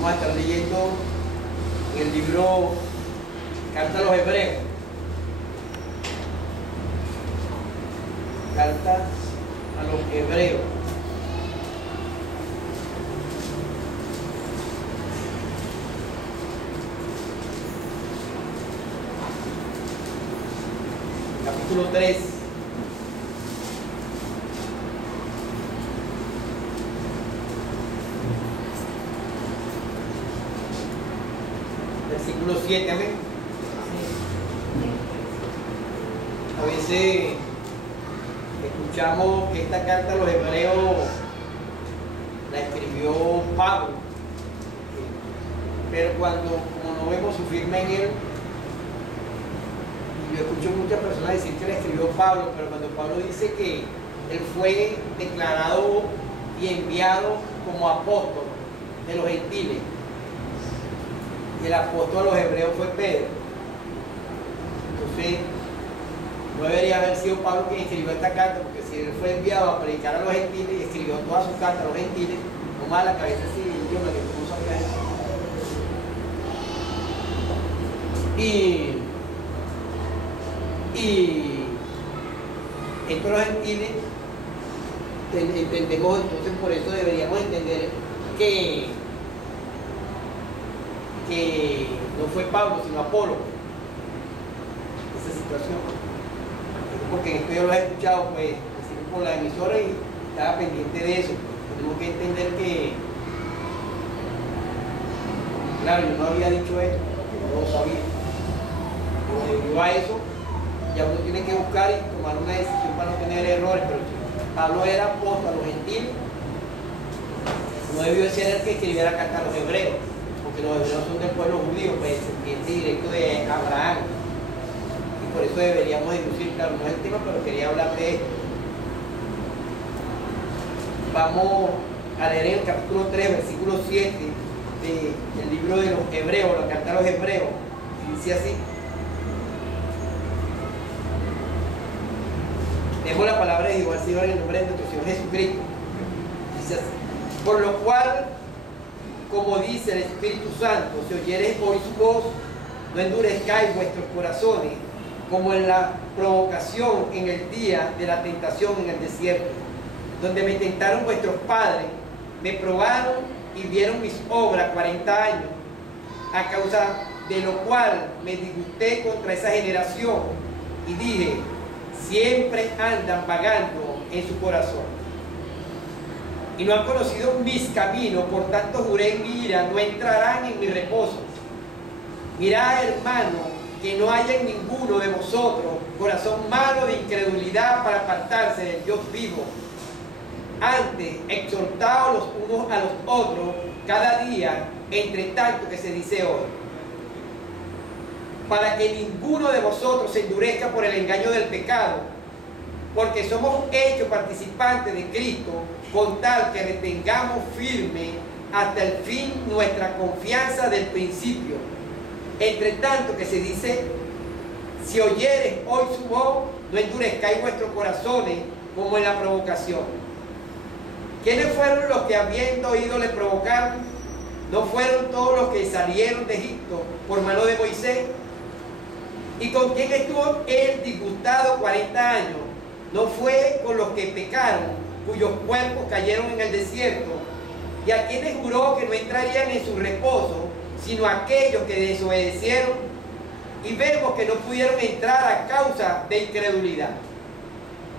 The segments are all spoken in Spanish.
Vamos a estar leyendo en el libro Carta a los Hebreos. Carta a los Hebreos. Capítulo 3. Versículo 7, amén. A veces escuchamos que esta carta a los hebreos la escribió Pablo, pero como no vemos su firma en él, yo escucho muchas personas decir que la escribió Pablo, pero cuando Pablo dice que él fue declarado y enviado como apóstol de los gentiles, y el apóstol a los hebreos fue Pedro, entonces no debería haber sido Pablo quien escribió esta carta, porque si él fue enviado a predicar a los gentiles y escribió todas sus cartas a los gentiles, no más la cabeza así, yo me que no sabía eso. Y esto los gentiles entendemos, entonces por eso deberíamos entender que no fue Pablo sino Apolo esa situación, porque en esto yo lo he escuchado pues por la emisora y estaba pendiente de eso. Tenemos que entender que, claro, yo no había dicho esto, no lo sabía, pero debido a eso ya uno tiene que buscar y tomar una decisión para no tener errores. Pero Pablo era apóstol a los gentiles, no debió de ser el que escribiera carta a los hebreos, porque los hebreos son del pueblo judío, pues descendiente directo de Abraham, y por eso deberíamos deducir, claro, no es el tema, pero quería hablar de esto. Vamos a leer el capítulo 3, versículo 7 del libro de los hebreos, la carta a los hebreos, y dice así. Tenemos la palabra de Dios al Señor en el nombre de nuestro Señor Jesucristo. Dice así: por lo cual, como dice el Espíritu Santo, si oyereis hoy su voz, no endurezcáis vuestros corazones, como en la provocación en el día de la tentación en el desierto, donde me tentaron vuestros padres, me probaron y vieron mis obras 40 años, a causa de lo cual me disgusté contra esa generación y dije: siempre andan vagando en su corazón y no han conocido mis caminos, por tanto juré en mi ira, no entrarán en mi reposo. Mirad, hermano, que no haya en ninguno de vosotros corazón malo de incredulidad para apartarse del Dios vivo. Antes, exhortaos los unos a los otros cada día, entre tanto que se dice hoy, para que ninguno de vosotros se endurezca por el engaño del pecado, porque somos hechos participantes de Cristo, con tal que retengamos firme hasta el fin nuestra confianza del principio. Entre tanto que se dice: si oyeres hoy su voz, no endurezcáis vuestros corazones como en la provocación. ¿Quiénes fueron los que habiendo oído le provocaron? ¿No fueron todos los que salieron de Egipto por mano de Moisés? ¿Y con quién estuvo él disgustado 40 años? ¿No fue con los que pecaron, cuyos cuerpos cayeron en el desierto? ¿Y a quienes juró que no entrarían en su reposo, sino a aquellos que desobedecieron? Y vemos que no pudieron entrar a causa de incredulidad.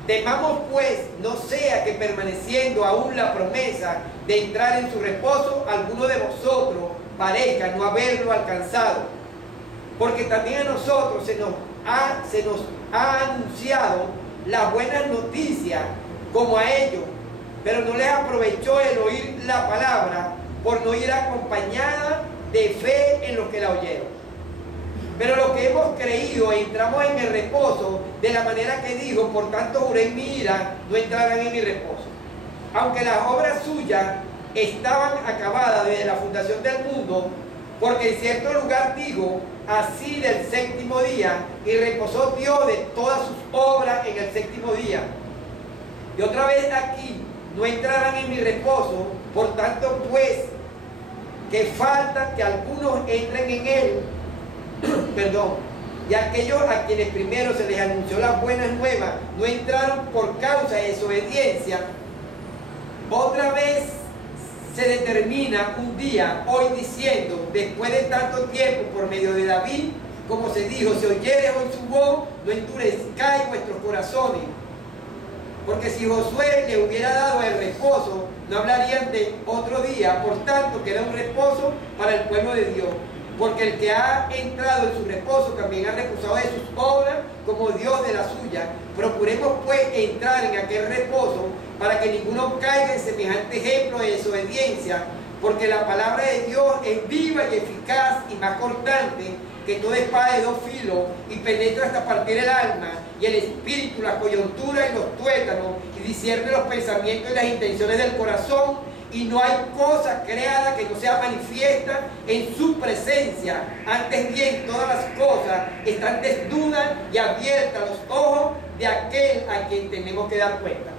Temamos pues, no sea que permaneciendo aún la promesa de entrar en su reposo, alguno de vosotros parezca no haberlo alcanzado. Porque también a nosotros se nos ha anunciado las buenas noticias como a ellos, pero no les aprovechó el oír la palabra por no ir acompañada de fe en los que la oyeron. Pero los que hemos creído entramos en el reposo de la manera que dijo: por tanto juré en mi ira, no entrarán en mi reposo. Aunque las obras suyas estaban acabadas desde la fundación del mundo, porque en cierto lugar digo así del séptimo día, y reposó Dios de todas sus obras en el séptimo día. Y otra vez aquí: no entrarán en mi reposo. Por tanto pues, que falta que algunos entren en él, perdón, y aquellos a quienes primero se les anunció las buenas nuevas no entraron por causa de desobediencia. Otra vez se determina un día, hoy diciendo, después de tanto tiempo por medio de David, como se dijo, si oyereis hoy su voz, no endurezcáis vuestros corazones. Porque si Josué le hubiera dado el reposo, no hablarían de otro día, por tanto que era un reposo para el pueblo de Dios. Porque el que ha entrado en su reposo también ha reposado de sus obras como Dios de la suya. Procuremos pues entrar en aquel reposo para que ninguno caiga en semejante ejemplo de desobediencia, porque la palabra de Dios es viva y eficaz y más cortante que toda espada de dos filos y penetra hasta partir el alma y el espíritu, la coyuntura y los tuétanos y discierne los pensamientos y las intenciones del corazón. Y no hay cosa creada que no sea manifiesta en su presencia. Antes bien, todas las cosas están desnudas y abiertas a los ojos de aquel a quien tenemos que dar cuenta.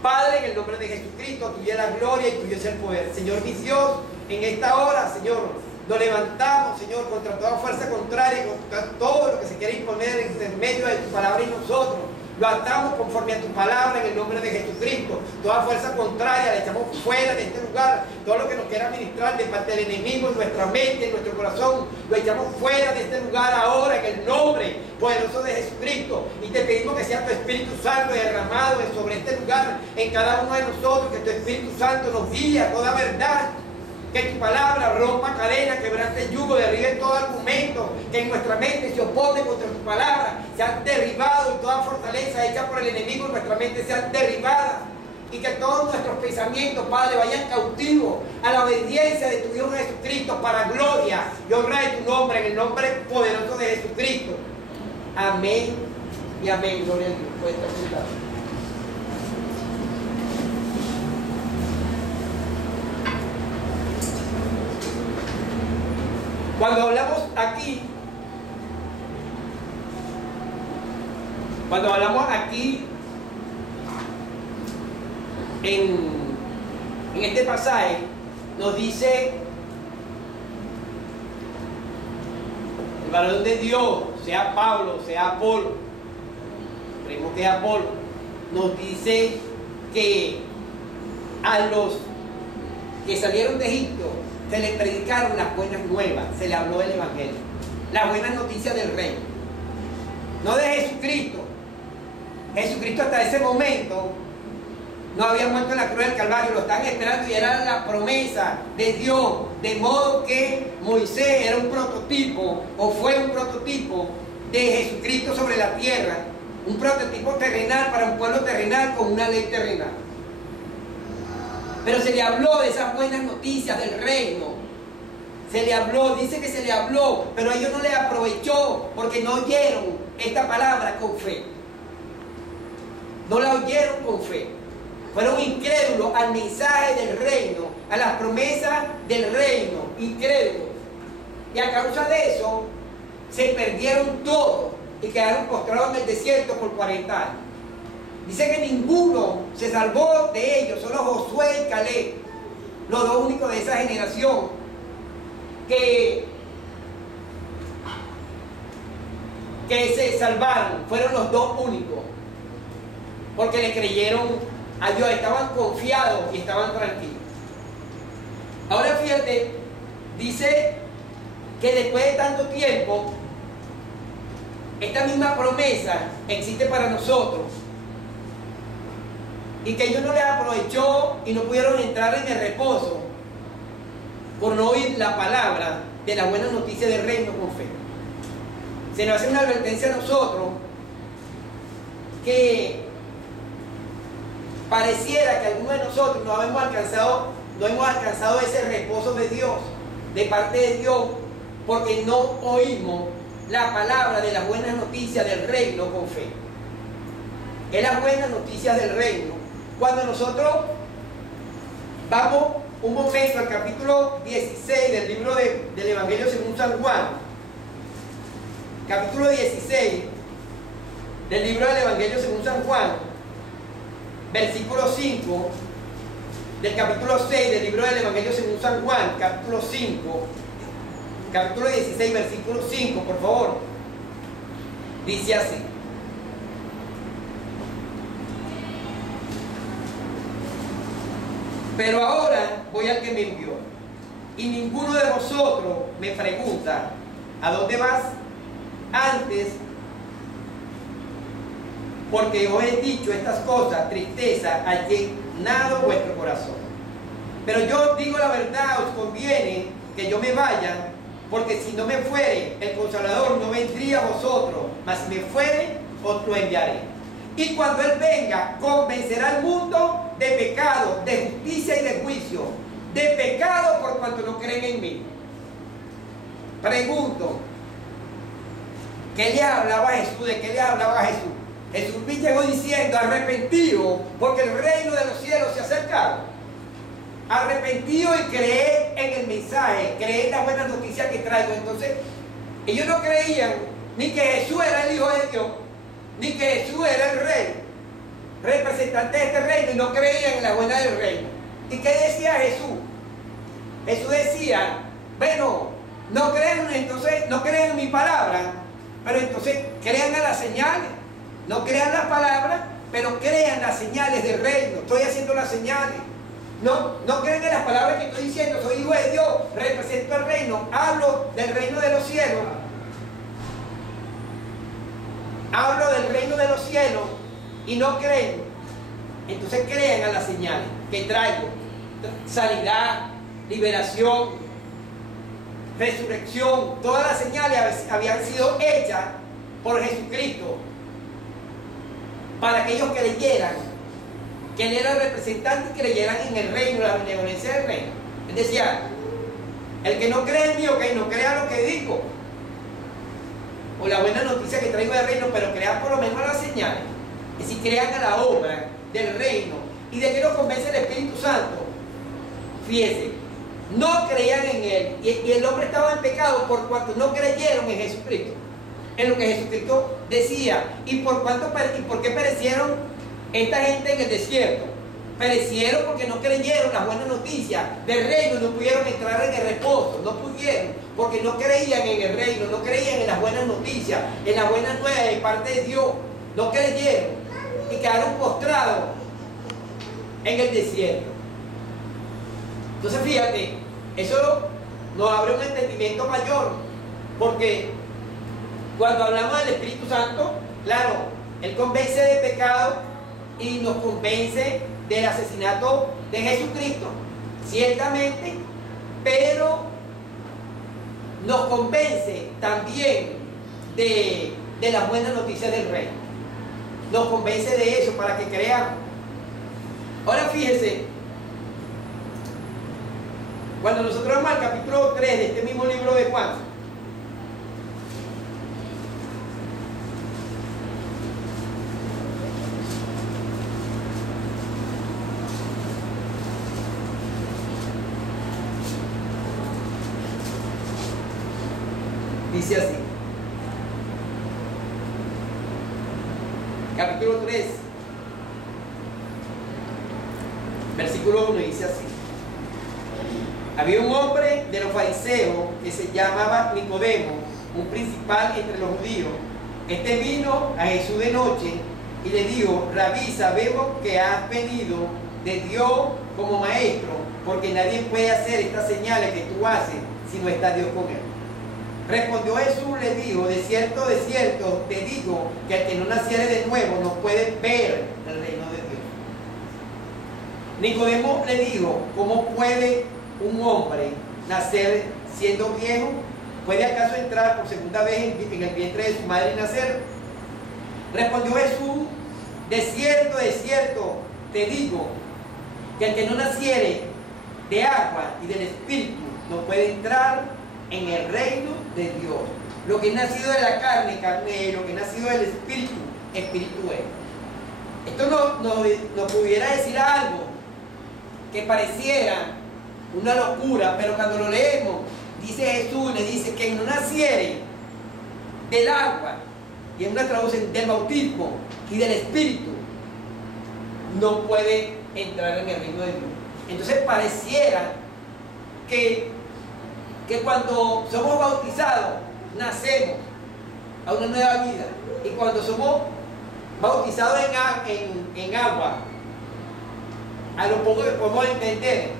Padre, en el nombre de Jesucristo, tuya es la gloria y tuyo es el poder. Señor mi Dios, en esta hora, Señor, nos levantamos, Señor, contra toda fuerza contraria, contra todo lo que se quiere imponer en medio de tu palabra y nosotros. Lo atamos conforme a tu palabra en el nombre de Jesucristo. Toda fuerza contraria la echamos fuera de este lugar. Todo lo que nos quiera ministrar de parte del enemigo en nuestra mente, en nuestro corazón, lo echamos fuera de este lugar ahora en el nombre poderoso de Jesucristo. Y te pedimos que sea tu Espíritu Santo derramado sobre este lugar, en cada uno de nosotros, que tu Espíritu Santo nos guíe a toda verdad. Que tu palabra rompa cadenas, quebrante yugo, derribe todo argumento que en nuestra mente se opone contra tu palabra, sean derribados y toda fortaleza hecha por el enemigo en nuestra mente sean derribadas. Y que todos nuestros pensamientos, Padre, vayan cautivos a la obediencia de tu Hijo Jesucristo para gloria y honra de tu nombre, en el nombre poderoso de Jesucristo. Amén y amén. Gloria a Dios. Puede estar sentado. Cuando hablamos aquí en este pasaje, nos dice el varón de Dios, sea Pablo, sea Apolo, creemos que es Apolo, nos dice que a los que salieron de Egipto se les predicaron las buenas nuevas, se le habló del Evangelio, las buenas noticias del reino, no de Jesucristo. Jesucristo hasta ese momento no había muerto en la cruz del Calvario, lo estaban esperando y era la promesa de Dios, de modo que Moisés era un prototipo, o fue un prototipo de Jesucristo sobre la tierra, un prototipo terrenal para un pueblo terrenal con una ley terrenal. Pero se le habló de esas buenas noticias del reino. Se le habló, dice que se le habló, pero ellos no le aprovechó porque no oyeron esta palabra con fe. No la oyeron con fe. Fueron incrédulos al mensaje del reino, a las promesas del reino, incrédulos. Y a causa de eso, se perdieron todos y quedaron postrados en el desierto por 40 años. Dice que ninguno se salvó de ellos, solo Josué y Caleb, los dos únicos de esa generación que se salvaron, fueron los dos únicos, porque le creyeron a Dios, estaban confiados y estaban tranquilos. Ahora fíjate, dice que después de tanto tiempo, esta misma promesa existe para nosotros. Y que ellos no les aprovechó y no pudieron entrar en el reposo por no oír la palabra de la buena noticia del reino con fe. Se nos hace una advertencia a nosotros que pareciera que algunos de nosotros no hemos alcanzado ese reposo de Dios, de parte de Dios, porque no oímos la palabra de las buenas noticias del reino con fe. Es las buenas noticias del reino. Cuando nosotros vamos un momento al capítulo 16 del libro del Evangelio según San Juan, capítulo 16 del libro del Evangelio según San Juan, versículo 5, del capítulo 6 del libro del Evangelio según San Juan, capítulo 5, capítulo 16, versículo 5, por favor. Dice así: pero ahora voy al que me envió, y ninguno de vosotros me pregunta, ¿a dónde vas? Antes, porque os he dicho estas cosas, tristeza ha llenado vuestro corazón. Pero yo os digo la verdad, os conviene que yo me vaya, porque si no me fuere, el Consolador no vendría a vosotros, mas si me fuere, os lo enviaré. Y cuando Él venga, convencerá al mundo de pecado, de justicia y de juicio. De pecado por cuanto no creen en mí. Pregunto, ¿qué le hablaba a Jesús? ¿De qué le hablaba a Jesús? Jesús llegó diciendo: arrepentido, porque el reino de los cielos se ha acercado. Arrepentido y creed en el mensaje, creed en la buena noticia que traigo. Entonces, ellos no creían ni que Jesús era el Hijo de Dios, ni que Jesús era el Rey, representante de este reino, y no creían en la buena del reino. ¿Y qué decía Jesús? Jesús decía: bueno, no creen, entonces no creen en mi palabra, pero entonces crean a las señales. No crean las palabras, pero crean las señales del reino. Estoy haciendo las señales. No creen en las palabras que estoy diciendo. Soy Hijo de Dios, represento el reino, hablo del reino de los cielos. Hablo del reino de los cielos y no creen. Entonces crean a las señales que traigo: sanidad, liberación, resurrección. Todas las señales habían sido hechas por Jesucristo para que ellos creyeran que Él era el representante y creyeran en el reino, la benevolencia del reino. Él decía: el que no cree en mí, ok, no crea lo que digo, o la buena noticia que traigo del reino, pero crean por lo menos las señales. Es decir, crean a la obra del reino. ¿Y de qué nos convence el Espíritu Santo? Fíjense, no creían en Él, y el hombre estaba en pecado por cuanto no creyeron en Jesucristo, en lo que Jesucristo decía. ¿Y por qué perecieron esta gente en el desierto? Perecieron porque no creyeron las buenas noticias del reino, no pudieron entrar en el reposo, no pudieron, porque no creían en el reino, no creían en las buenas noticias, en las buenas nuevas de parte de Dios. No creyeron y quedaron postrados en el desierto. Entonces fíjate, eso nos abre un entendimiento mayor, porque cuando hablamos del Espíritu Santo, claro, Él convence de pecado y nos convence del asesinato de Jesucristo, ciertamente, pero nos convence también de las buenas noticias del reino. Nos convence de eso para que creamos. Ahora fíjense, cuando nosotros vamos al capítulo 3 de este mismo libro de Juan, dice así, capítulo 3, versículo 1, dice así: había un hombre de los fariseos que se llamaba Nicodemo, un principal entre los judíos. Este vino a Jesús de noche y le dijo: Rabí, sabemos que has venido de Dios como maestro, porque nadie puede hacer estas señales que tú haces si no está Dios con él. Respondió Jesús, le dijo: de cierto te digo, que el que no naciere de nuevo no puede ver el reino de Dios. Nicodemo le dijo: ¿cómo puede un hombre nacer siendo viejo? ¿Puede acaso entrar por segunda vez en el vientre de su madre y nacer? Respondió Jesús: de cierto te digo, que el que no naciere de agua y del Espíritu no puede entrar en el reino de Dios. Lo que es nacido de la carne, carne es; lo que es nacido del Espíritu, Espíritu es. Esto nos pudiera decir algo que pareciera una locura, pero cuando lo leemos, dice Jesús, le dice: que no naciere del agua, y en una traducción del bautismo y del Espíritu, no puede entrar en el reino de Dios. Entonces pareciera que cuando somos bautizados, nacemos a una nueva vida. Y cuando somos bautizados en agua, a lo poco que podemos entender,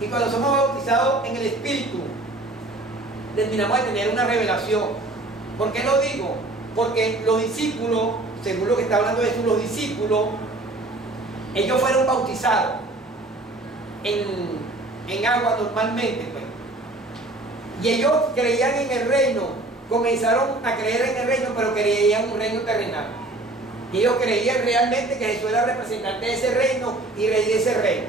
y cuando somos bautizados en el Espíritu, terminamos de tener una revelación. ¿Por qué lo digo? Porque los discípulos, según lo que está hablando Jesús, los discípulos, ellos fueron bautizados en agua normalmente, pues. Y ellos creían en el reino, comenzaron a creer en el reino, pero creían en un reino terrenal. Y ellos creían realmente que Jesús era representante de ese reino y rey de ese reino.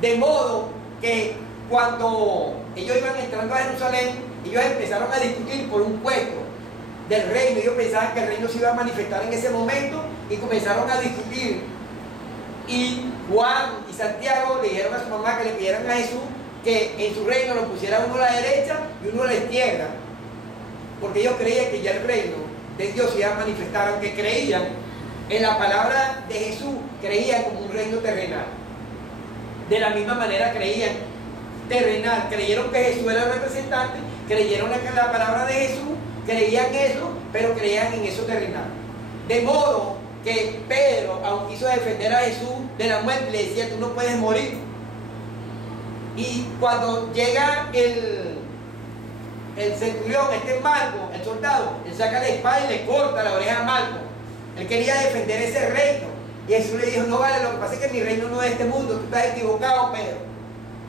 De modo que cuando ellos iban entrando a Jerusalén, ellos empezaron a discutir por un puesto del reino. Ellos pensaban que el reino se iba a manifestar en ese momento y comenzaron a discutir. Y Juan y Santiago le dijeron a su mamá que le pidieran a Jesús que en su reino lo pusieran uno a la derecha y uno a la izquierda, porque ellos creían que ya el reino de Dios se iba a manifestar, aunque creían en la palabra de Jesús, creían como un reino terrenal. De la misma manera creían terrenal, creyeron que Jesús era el representante, creyeron en la palabra de Jesús, creían eso, pero creían en eso terrenal. De modo que Pedro, aunque quiso defender a Jesús de la muerte, le decía: tú no puedes morir. Y cuando llega el centurión, Marco, el soldado, él saca la espada y le corta la oreja a Marco. Él quería defender ese reino. Y Jesús le dijo: no vale, lo que pasa es que mi reino no es de este mundo, tú estás equivocado, Pedro.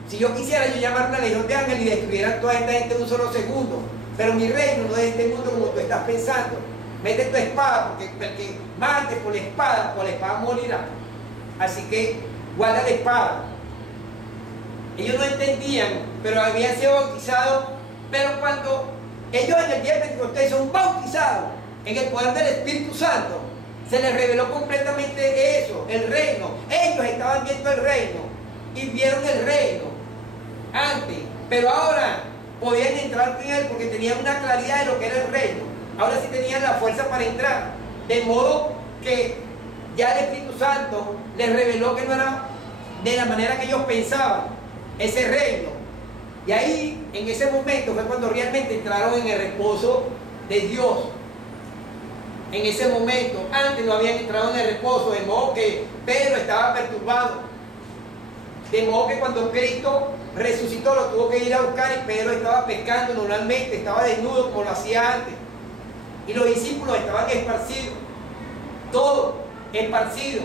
Si yo quisiera, yo llamar una legión de ángeles y destruyeran toda esta gente en un solo segundo. Pero mi reino no es de este mundo como tú estás pensando. Mete tu espada, porque el que mate por la espada morirá. Así que guarda la espada. Ellos no entendían, pero habían sido bautizados. Pero cuando ellos en el día de Pentecostés son bautizados en el poder del Espíritu Santo, se les reveló completamente eso, el reino. Ellos estaban viendo el reino y vieron el reino antes, pero ahora podían entrar en él porque tenían una claridad de lo que era el reino. Ahora sí tenían la fuerza para entrar, de modo que ya el Espíritu Santo les reveló que no era de la manera que ellos pensaban ese reino. Y ahí, en ese momento, fue cuando realmente entraron en el reposo de Dios. En ese momento, antes no habían entrado en el reposo, de modo que Pedro estaba perturbado. De modo que cuando Cristo resucitó, lo tuvo que ir a buscar y Pedro estaba pescando normalmente, estaba desnudo como lo hacía antes. Y los discípulos estaban esparcidos, todos esparcidos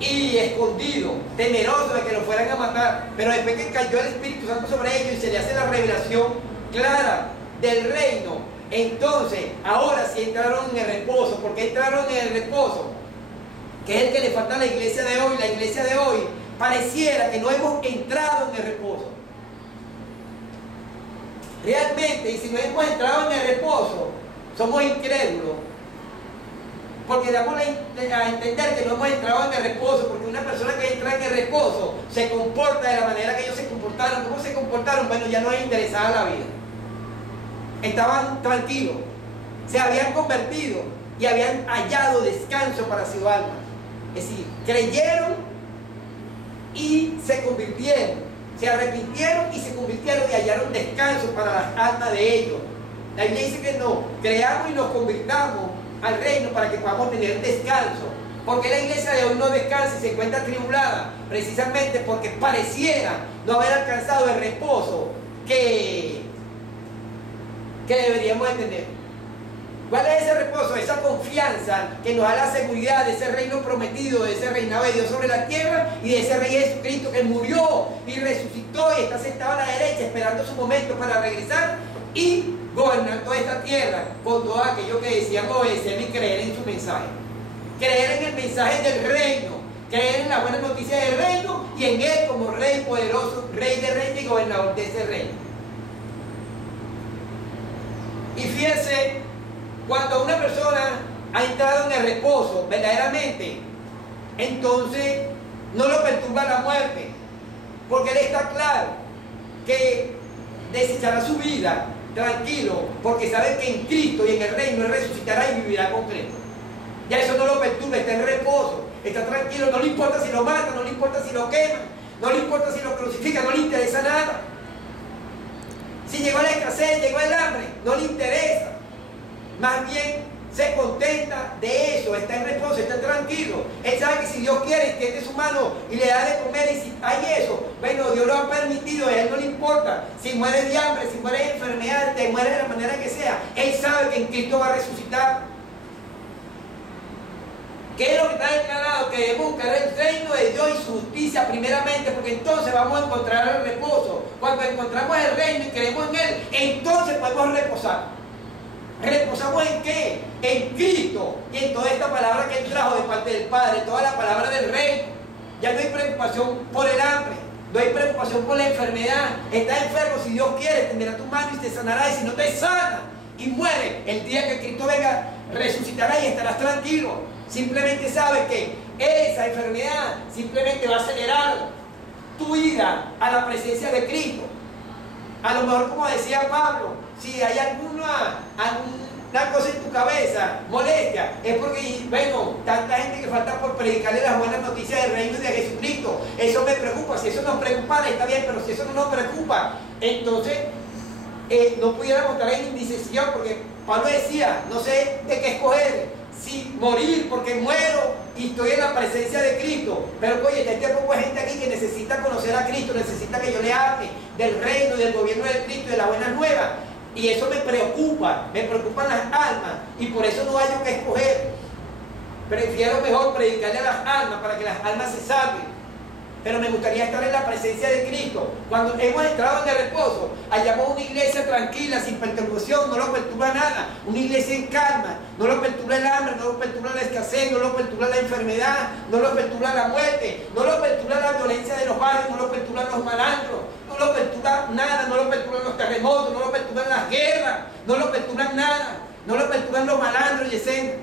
y escondidos, temerosos de que lo fueran a matar. Pero después que cayó el Espíritu Santo sobre ellos y se le hace la revelación clara del reino, entonces ahora sí entraron en el reposo. ¿Por qué entraron en el reposo? Que es el que le falta a la iglesia de hoy. La iglesia de hoy pareciera que no hemos entrado en el reposo. Realmente, y si no hemos entrado en el reposo, somos incrédulos. Porque damos a entender que no hemos entrado en el reposo, porque una persona que entra en el reposo se comporta de la manera que ellos se comportaron. ¿Cómo se comportaron? Bueno, ya no les interesaba la vida. Estaban tranquilos, se habían convertido y habían hallado descanso para su alma. Es decir, creyeron y se convirtieron, se arrepintieron y se convirtieron y hallaron descanso para las almas de ellos. La Biblia dice que no, creamos y nos convirtamos al reino para que podamos tener descanso. Porque la iglesia de hoy no descansa y se encuentra atribulada, precisamente porque pareciera no haber alcanzado el reposo que deberíamos de tener. ¿Cuál es ese reposo? Esa confianza que nos da la seguridad de ese reino prometido, de ese reinado de Dios sobre la tierra y de ese Rey Jesucristo que murió y resucitó y está sentado a la derecha esperando su momento para regresar y gobernar toda esta tierra con todo aquello que decían obedecer y creer en su mensaje. Creer en el mensaje del reino, creer en la buena noticia del reino y en Él como Rey poderoso, Rey de reyes y gobernador de ese reino. Y fíjense, cuando una persona ha entrado en el reposo verdaderamente, entonces no lo perturba la muerte, porque él está claro que desechará su vida tranquilo, porque sabe que en Cristo y en el reino él resucitará y vivirá con Cristo. Ya eso no lo perturba, está en reposo, está tranquilo, no le importa si lo matan, no le importa si lo queman, no le importa si lo crucifican, no le interesa nada. Si llegó la escasez, llegó el hambre, no le interesa. Más bien se contenta de eso, está en reposo, está tranquilo. Él sabe que si Dios quiere, extiende su mano y le da de comer, y si hay eso, bueno, Dios lo ha permitido, a él no le importa. Si muere de hambre, si muere de enfermedad, te muere de la manera que sea, él sabe que en Cristo va a resucitar. ¿Qué es lo que está declarado? Que debemos buscar el reino de Dios y su justicia primeramente, porque entonces vamos a encontrar el reposo. Cuando encontramos el reino y creemos en él, entonces podemos reposar. ¿Reposamos en qué? En Cristo y en toda esta palabra que él trajo de parte del Padre, toda la palabra del reino. Ya no hay preocupación por el hambre, no hay preocupación por la enfermedad. Estás enfermo, si Dios quiere, tenderá tu mano y te sanará, y si no te sana y muere, el día que Cristo venga, resucitará y estarás tranquilo. Simplemente sabes que esa enfermedad simplemente va a acelerar tu ida a la presencia de Cristo. A lo mejor, como decía Pablo, si hay alguna cosa en tu cabeza, molestia, es porque, bueno, tanta gente que falta por predicarle las buenas noticias del reino de Jesucristo. Eso me preocupa. Si eso nos preocupa, está bien, pero si eso no nos preocupa, entonces no pudiéramos estar en indecisión, porque Pablo decía, no sé de qué escoger. Si morir porque muero y estoy en la presencia de Cristo. Pero oye, hay poca gente aquí que necesita conocer a Cristo, necesita que yo le hable del reino y del gobierno de Cristo y de la buena nueva. Y eso me preocupan las almas, y por eso no hay yo que escoger. Prefiero mejor predicarle a las almas para que las almas se salven. Pero me gustaría estar en la presencia de Cristo. Cuando hemos entrado en el reposo, hallamos una iglesia tranquila, sin perturbación, no lo perturba nada. Una iglesia en calma, no lo perturba el hambre, no lo perturba la escasez, no lo perturba la enfermedad, no lo perturba la muerte, no lo perturba la violencia de los barrios, no lo perturban los malandros, no lo perturba nada, no lo perturban los terremotos, no lo perturban las guerras, no lo perturban nada, no lo perturban los malandros y etc.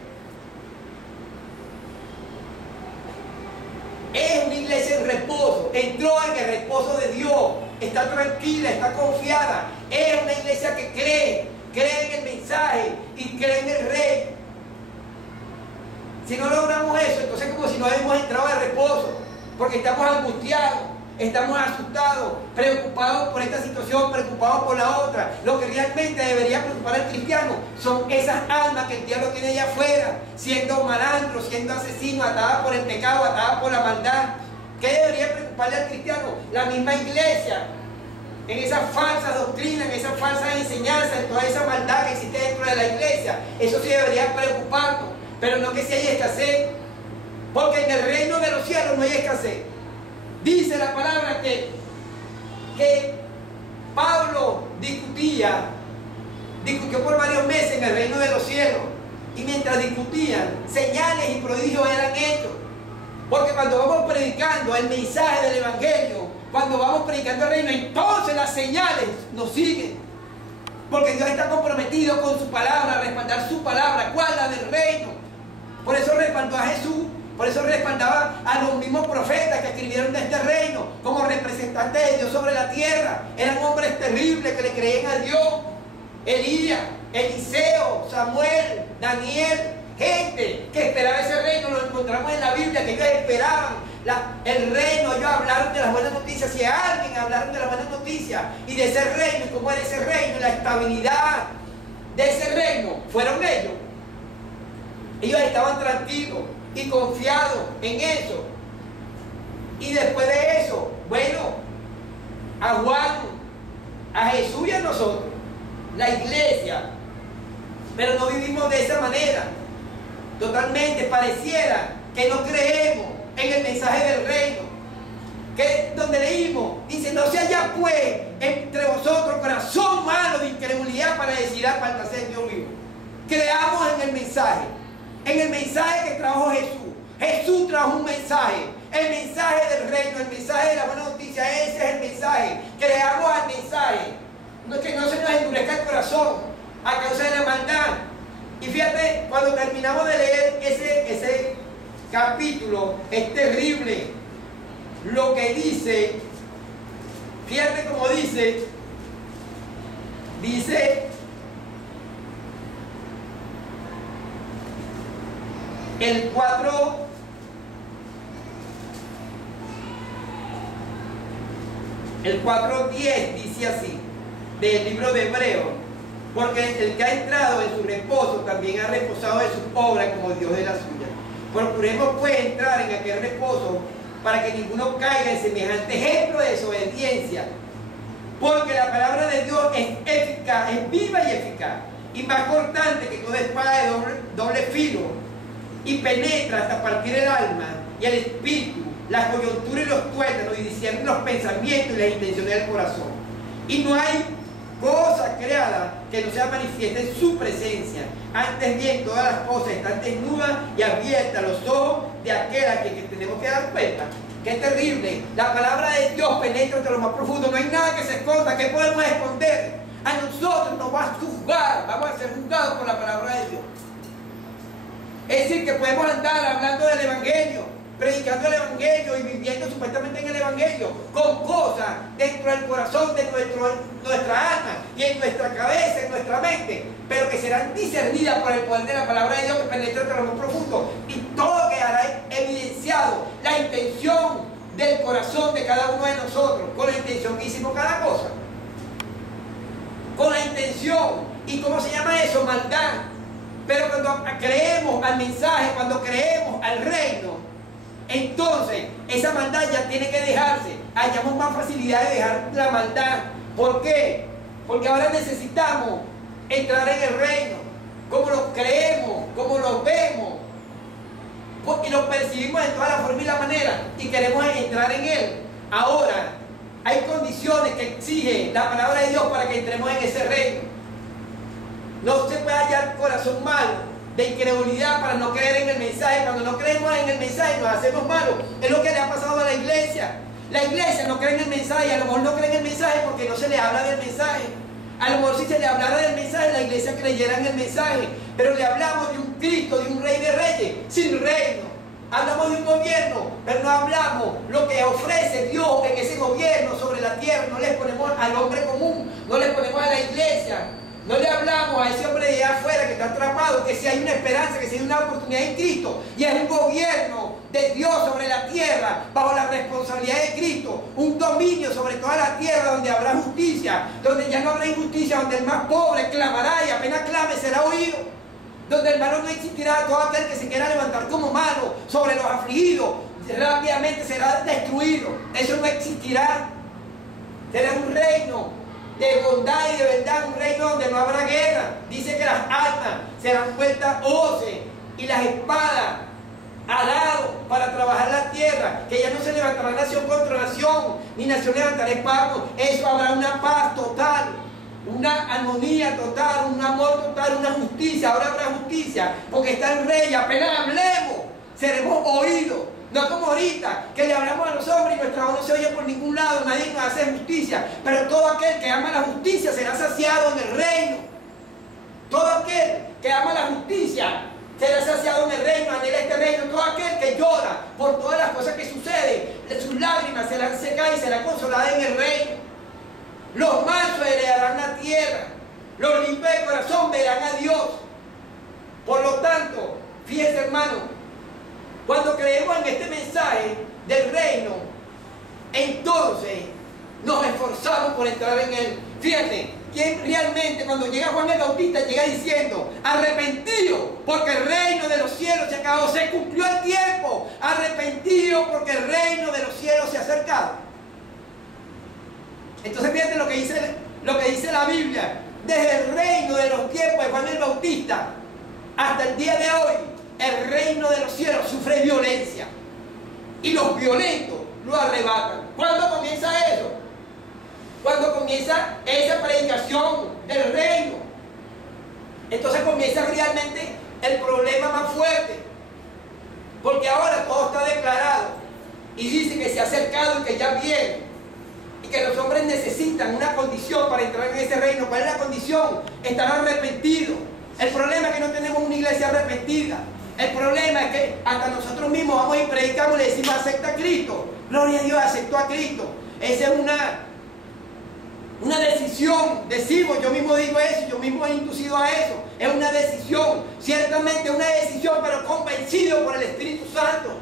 Es una iglesia en reposo, entró en el reposo de Dios, está tranquila, está confiada. Es una iglesia que cree en el mensaje y cree en el rey. Si no logramos eso, entonces es como si no hemos entrado en reposo, porque estamos angustiados, estamos asustados, preocupados por esta situación, preocupados por la otra. Lo que realmente debería preocupar al cristiano son esas almas que el diablo tiene allá afuera, siendo malandros, siendo asesinos, atadas por el pecado, atadas por la maldad. ¿Qué debería preocuparle al cristiano? La misma iglesia, en esas falsas doctrinas, en esas falsas enseñanzas, en toda esa maldad que existe dentro de la iglesia. Eso sí debería preocuparnos, pero no que si hay escasez, porque en el reino de los cielos no hay escasez. Dice la palabra que Pablo discutió por varios meses en el reino de los cielos, y mientras discutían, señales y prodigios eran hechos. Porque cuando vamos predicando el mensaje del evangelio, cuando vamos predicando el reino, entonces las señales nos siguen, porque Dios está comprometido con su palabra, a respaldar su palabra. ¿Cuál? La del reino. Por eso respaldó a Jesús. Por eso respaldaba a los mismos profetas que escribieron de este reino como representantes de Dios sobre la tierra. Eran hombres terribles que le creían a Dios. Elías, Eliseo, Samuel, Daniel, gente que esperaba ese reino. Lo encontramos en la Biblia, que ellos esperaban el reino. Ellos hablaron de las buenas noticias. Si alguien hablaron de las buenas noticias y de ese reino y cómo era ese reino y la estabilidad de ese reino, fueron ellos. Ellos estaban tranquilos y confiado en eso. Y después de eso, bueno, a Juan, a Jesús y a nosotros, la iglesia, pero no vivimos de esa manera. Totalmente pareciera que no creemos en el mensaje del reino, que donde leímos, dice, no se haya pues entre vosotros corazón malo de incredulidad para decir apartarse de Dios vivo. Creamos en el mensaje que trajo Jesús. Jesús trajo un mensaje, el mensaje del reino, el mensaje de la buena noticia. Ese es el mensaje. Creamos al mensaje, que no se nos endurezca el corazón a causa de la maldad. Y fíjate, cuando terminamos de leer ese capítulo, es terrible lo que dice. Fíjate cómo dice el 4, El 4:10 dice así, del libro de Hebreos: porque el que ha entrado en su reposo también ha reposado de sus obras como Dios de la suya. Procuremos pues entrar en aquel reposo para que ninguno caiga en semejante ejemplo de desobediencia. Porque la palabra de Dios es eficaz, es viva y eficaz, y más cortante que toda espada de doble filo, y penetra hasta partir el alma y el espíritu, las coyunturas y los tuétanos, y discierne los pensamientos y las intenciones del corazón. Y no hay cosa creada que no sea manifiesta en su presencia. Antes bien, todas las cosas están desnudas y abiertas a los ojos de aquel a quien tenemos que dar cuenta. ¡Qué terrible! La palabra de Dios penetra hasta lo más profundo. No hay nada que se esconda. ¿Qué podemos esconder? A nosotros nos va a juzgar. Vamos a ser juzgados por la palabra de Dios. Es decir, que podemos andar hablando del Evangelio, predicando el Evangelio y viviendo supuestamente en el Evangelio, con cosas dentro del corazón de nuestra alma y en nuestra cabeza, en nuestra mente, pero que serán discernidas por el poder de la palabra de Dios que penetra hasta lo más profundo, y todo quedará evidenciado, la intención del corazón de cada uno de nosotros, con la intención que hicimos cada cosa, con la intención. ¿Y cómo se llama eso? Maldad. Pero cuando creemos al mensaje, cuando creemos al reino, entonces esa maldad ya tiene que dejarse. Hayamos más facilidad de dejar la maldad. ¿Por qué? Porque ahora necesitamos entrar en el reino, como lo creemos, como lo vemos, y lo percibimos de toda la forma y la manera, y queremos entrar en él. Ahora hay condiciones que exige la palabra de Dios para que entremos en ese reino. No se puede hallar corazón malo de incredulidad para no creer en el mensaje. Cuando no creemos en el mensaje nos hacemos malos. Es lo que le ha pasado a la iglesia. La iglesia no cree en el mensaje, a lo mejor no cree en el mensaje porque no se le habla del mensaje. A lo mejor si se le hablara del mensaje, la iglesia creyera en el mensaje. Pero le hablamos de un Cristo, de un Rey de Reyes, sin reino. Hablamos de un gobierno, pero no hablamos lo que ofrece Dios en ese gobierno sobre la tierra. No le ponemos al hombre común, no le ponemos a la iglesia. No le hablamos a ese hombre de allá afuera que está atrapado, que si hay una esperanza, que si hay una oportunidad en Cristo, y es un gobierno de Dios sobre la tierra, bajo la responsabilidad de Cristo, un dominio sobre toda la tierra donde habrá justicia, donde ya no habrá injusticia, donde el más pobre clamará y apenas clame será oído, donde el malo no existirá, todo aquel que se quiera levantar como malo sobre los afligidos, rápidamente será destruido. Eso no existirá. Será un reino de bondad y de verdad, un reino donde no habrá guerra. Dice que las armas serán vueltas hoces y las espadas arados para trabajar la tierra, que ya no se levantará nación contra nación, ni nación levantará espada. Eso habrá una paz total, una armonía total, un amor total, una justicia. Ahora habrá justicia, porque está el rey. Apenas hablemos, seremos oídos. No como ahorita, que le hablamos a los hombres y nuestra voz no se oye por ningún lado, nadie nos hace justicia. Pero todo aquel que ama la justicia será saciado en el reino. Todo aquel que ama la justicia será saciado en el reino, anhela este reino. Todo aquel que llora por todas las cosas que suceden, sus lágrimas serán secadas y será consolada en el reino. Los mansos heredarán la tierra, los limpios de corazón verán a Dios. Por lo tanto, fíjense, hermano, cuando creemos en este mensaje del reino, entonces nos esforzamos por entrar en él. Fíjate, ¿quién realmente cuando llega Juan el Bautista llega diciendo, arrepentido porque el reino de los cielos se acabó, se cumplió el tiempo, arrepentido porque el reino de los cielos se ha acercado? Entonces fíjate lo que dice la Biblia, desde el reino de los tiempos de Juan el Bautista hasta el día de hoy, el reino de los cielos sufre violencia y los violentos lo arrebatan. ¿Cuándo comienza eso? Cuando comienza esa predicación del reino. Entonces comienza realmente el problema más fuerte, porque ahora todo está declarado y dice que se ha acercado y que ya viene y que los hombres necesitan una condición para entrar en ese reino. ¿Cuál es la condición? Estar arrepentidos. El problema es que no tenemos una iglesia arrepentida. El problema es que hasta nosotros mismos vamos y predicamos y le decimos acepta a Cristo. Gloria a Dios, aceptó a Cristo. Esa es una decisión. Decimos, yo mismo digo eso, yo mismo he inducido a eso. Es una decisión, ciertamente una decisión, pero convencido por el Espíritu Santo.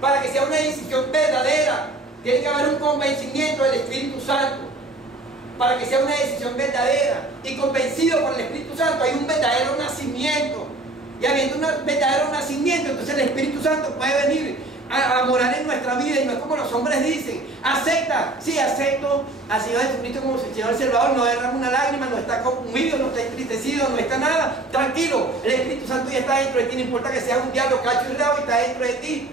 Para que sea una decisión verdadera. Tiene que haber un convencimiento del Espíritu Santo para que sea una decisión verdadera. Y convencido por el Espíritu Santo hay un verdadero nacimiento. Y habiendo un verdadero nacimiento, entonces el Espíritu Santo puede venir a morar en nuestra vida. Y no es como los hombres dicen: acepta, sí, acepto al Señor Jesucristo como su Señor y Salvador, no derrama una lágrima, no está conmovido, no está entristecido, no está nada, tranquilo, el Espíritu Santo ya está dentro de ti, no importa que sea un diablo cacho y rabo, está dentro de ti.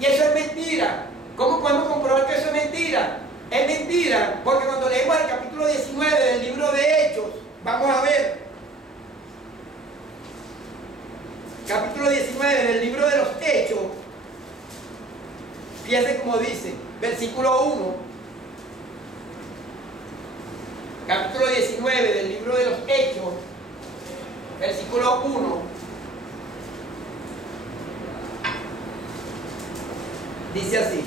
Y eso es mentira. ¿Cómo podemos comprobar que eso es mentira? Es mentira porque cuando leemos el capítulo 19 del libro de Hechos, vamos a ver, capítulo 19 del libro de los Hechos, fíjense cómo dice, versículo 1, capítulo 19 del libro de los Hechos, versículo 1, dice así: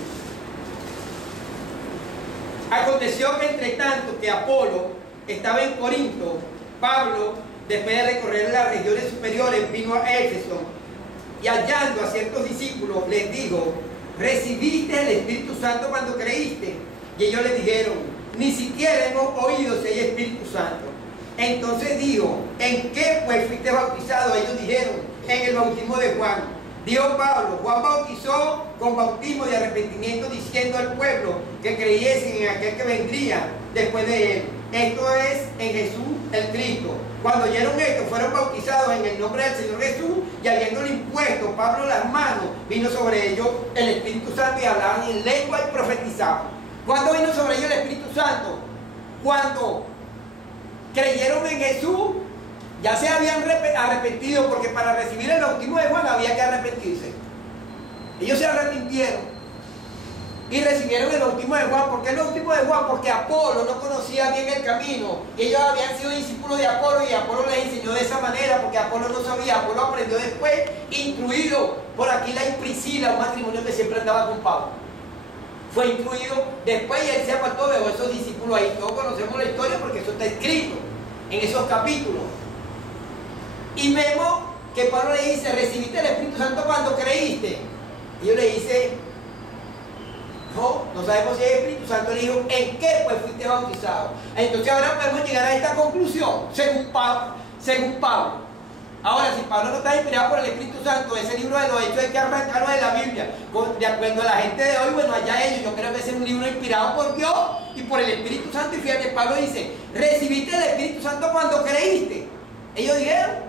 aconteció que entre tanto que Apolo estaba en Corinto, Pablo, después de recorrer las regiones superiores, vino a Éfeso y hallando a ciertos discípulos les dijo: ¿recibiste el Espíritu Santo cuando creíste? Y ellos le dijeron: ni siquiera hemos oído si hay Espíritu Santo. Entonces dijo: ¿en qué pues fuiste bautizado? Ellos dijeron: en el bautismo de Juan. Dijo Pablo: Juan bautizó con bautismo de arrepentimiento, diciendo al pueblo que creyesen en aquel que vendría después de él, esto es, en Jesús el Cristo. Cuando oyeron esto, fueron bautizados en el nombre del Señor Jesús, y habiéndole impuesto Pablo las manos, vino sobre ellos el Espíritu Santo y hablaban en lengua y profetizaban. ¿Cuándo vino sobre ellos el Espíritu Santo? Cuando creyeron en Jesús. Ya se habían arrepentido, porque para recibir el bautismo de Juan había que arrepentirse. Ellos se arrepintieron y recibieron el bautismo de Juan. ¿Por qué el bautismo de Juan? Porque Apolo no conocía bien el camino y ellos habían sido discípulos de Apolo, y Apolo les enseñó de esa manera porque Apolo no sabía. Apolo aprendió después, instruido por Aquila y Priscila, un matrimonio que siempre andaba con Pablo. Fue instruido después y él se apartó de esos discípulos ahí. Todos conocemos la historia porque eso está escrito en esos capítulos. Y vemos que Pablo le dice: ¿recibiste el Espíritu Santo cuando creíste? Y ellos le dicen: no sabemos si hay Espíritu Santo. Le dijo: ¿en qué pues fuiste bautizado? Entonces ahora podemos llegar a esta conclusión, según Pablo. Ahora, si Pablo no está inspirado por el Espíritu Santo, ese libro de los Hechos hay que arrancarlo de la Biblia. De acuerdo a la gente de hoy, bueno, allá ellos, yo creo que ese es un libro inspirado por Dios y por el Espíritu Santo. Y fíjate, Pablo dice: ¿recibiste el Espíritu Santo cuando creíste? Ellos dijeron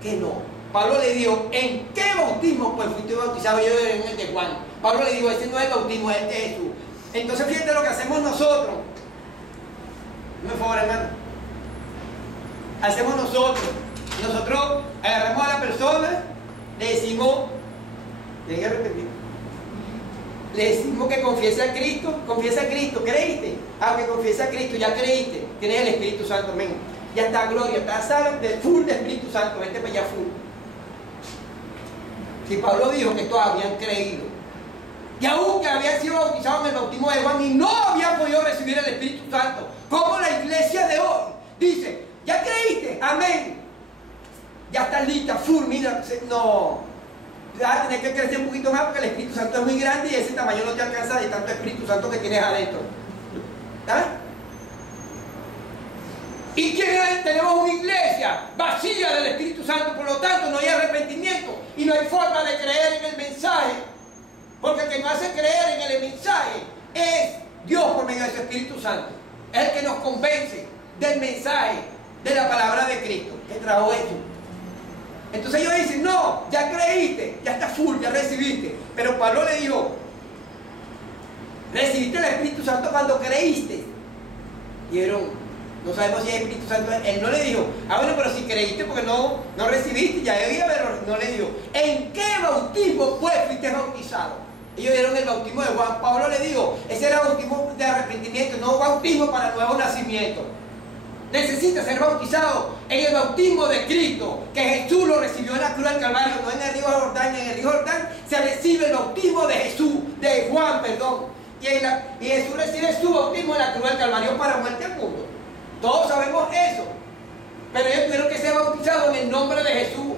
que no. Pablo le dijo: ¿en qué bautismo pues fuiste bautizado? Y ellos dijeron: en el de Juan. Pablo le dijo: ese no es el bautismo, es el de Jesús. Entonces fíjate lo que hacemos nosotros. Por favor, hermano. Hacemos nosotros agarramos a la persona, le decimos, tienen que repetir, le decimos que confiese a Cristo, ¿creíste? Que confiesa a Cristo, ya creíste, tienes el Espíritu Santo, amén. Ya está, gloria, está salvo, full de Espíritu Santo, vete para allá full. Si Pablo dijo que todos habían creído, y aún que habían sido bautizados en el bautismo de Juan y no habían podido recibir el Espíritu Santo, como la iglesia de hoy dice: ¿ya creíste? Amén. Ya está lista, full, mira, no. Vas a tener que crecer un poquito más porque el Espíritu Santo es muy grande y ese tamaño no te alcanza de tanto Espíritu Santo que tienes adentro. ¿Ah? ¿Y quién tenemos una iglesia vacía del Espíritu Santo? Por lo tanto, no hay arrepentimiento y no hay forma de creer en el mensaje. Porque el que nos hace creer en el mensaje es Dios por medio de su Espíritu Santo. Es el que nos convence del mensaje de la palabra de Cristo que trajo esto. Entonces ellos dicen: no, ya creíste, ya está full, ya recibiste. Pero Pablo le dijo: recibiste el Espíritu Santo cuando creíste. Y dijeron: no sabemos si hay Espíritu Santo. Él no le dijo: bueno, pero si creíste porque no recibiste, ya debía haberlo. No le dijo: ¿en qué bautismo pues fuiste bautizado? Ellos dieron el bautismo de Juan. Pablo le dijo: ese era bautismo de arrepentimiento, no bautismo para nuevo nacimiento. Necesita ser bautizado en el bautismo de Cristo, que Jesús lo recibió en la cruz del Calvario, no en el río Jordán. En el río Jordán se recibe el bautismo de Jesús, de Juan, perdón. Y Jesús recibe su bautismo en la cruz del Calvario para muerte al mundo. Todos sabemos eso. Pero ellos tuvieron que ser bautizados en el nombre de Jesús.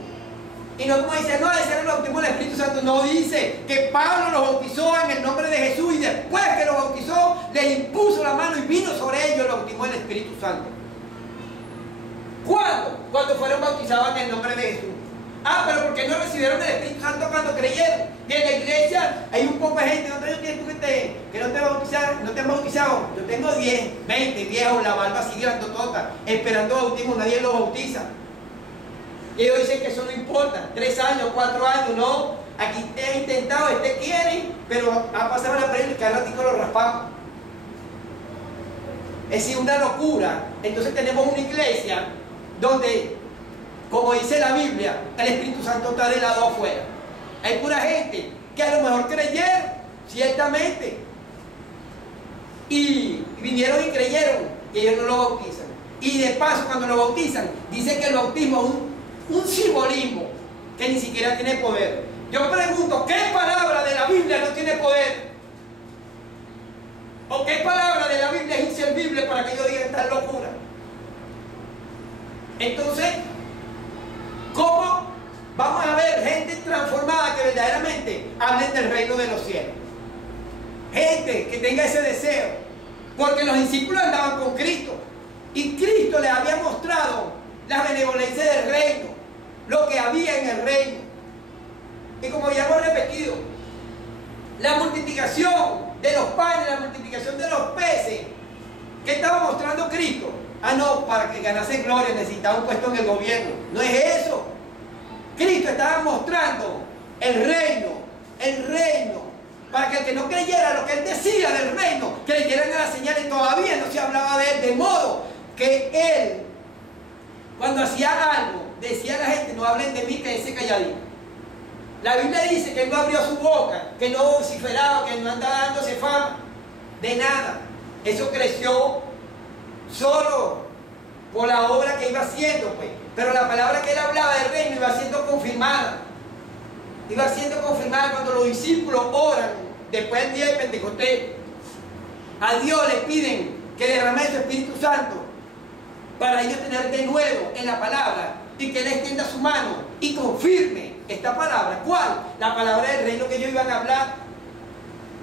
Y no como dice, no, ese era el bautismo del Espíritu Santo. No, dice que Pablo los bautizó en el nombre de Jesús y después que los bautizó, les impuso la mano y vino sobre ellos el bautismo del Espíritu Santo. ¿Cuándo? Cuando fueron bautizados en el nombre de Jesús. Ah, pero ¿por qué no recibieron el Espíritu Santo cuando creyeron? Y en la iglesia hay un poco de gente, ¿no tienes tú que no te bautizaron, no te han bautizado? Yo tengo 10, 20 viejos, la barba así grandotota, esperando bautismo, nadie los bautiza. Y ellos dicen que eso no importa, 3 años, 4 años, no. Aquí he intentado, quieren, pero ha pasado la prueba y cada ratito lo raspamos. Es decir, una locura. Entonces tenemos una iglesia donde, como dice la Biblia, el Espíritu Santo está de lado afuera. Hay pura gente que a lo mejor creyeron, ciertamente, y vinieron y creyeron, y ellos no lo bautizan. Y de paso, cuando lo bautizan, dicen que el bautismo es un simbolismo que ni siquiera tiene poder. Yo pregunto, ¿qué palabra de la Biblia no tiene poder? ¿O qué palabra de la Biblia es inservible para que yo diga esta locura? Entonces, ¿cómo vamos a ver gente transformada que verdaderamente hablen del reino de los cielos? Gente que tenga ese deseo, porque los discípulos andaban con Cristo y Cristo les había mostrado la benevolencia del reino, lo que había en el reino. Y como ya hemos repetido, la multiplicación de los panes, la multiplicación de los peces, ¿qué estaba mostrando Cristo? Ah, no, para que ganase gloria necesitaba un puesto en el gobierno. No es eso. Cristo estaba mostrando el reino, para que el que no creyera lo que él decía del reino, creyeran en las señales. Todavía no se hablaba de él, de modo que él, cuando hacía algo, decía a la gente, no hablen de mí, que ese calladito. La Biblia dice que él no abrió su boca, que no vociferaba, que no andaba dándose fama, de nada. Eso creció solo por la obra que iba haciendo, pues. Pero la palabra que él hablaba del reino iba siendo confirmada. Iba siendo confirmada cuando los discípulos oran después del día de Pentecostés. A Dios le piden que derrame su Espíritu Santo para ellos tener de nuevo en la palabra y que él extienda su mano y confirme esta palabra. ¿Cuál? La palabra del reino que ellos iban a hablar.